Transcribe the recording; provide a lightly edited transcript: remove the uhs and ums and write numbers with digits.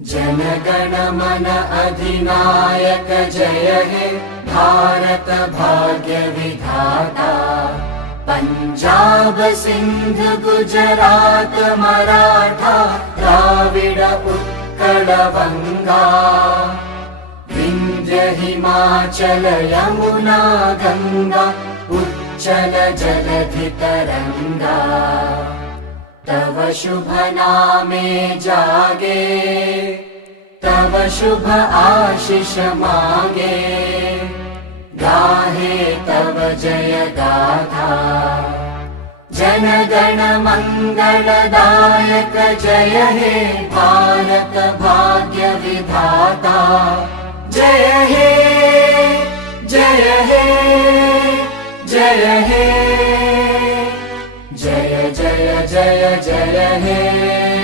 जनगण मन अधिनायक जय हे भारत भाग्य विधाता। पंजाब सिंध गुजरात मराठा द्राविड उत्कल बंगा। विंध्य हिमाचल यमुना गंगा उच्चल जलधि तरंगा। तव शुभ नामे जागे तव शुभ आशीष मागे। गाहे तव जय गाथा जनगण मंगलदायक जय हे भारत भाग्य विधाता। जय हे जय हे जय हे जय जय जय जय हे।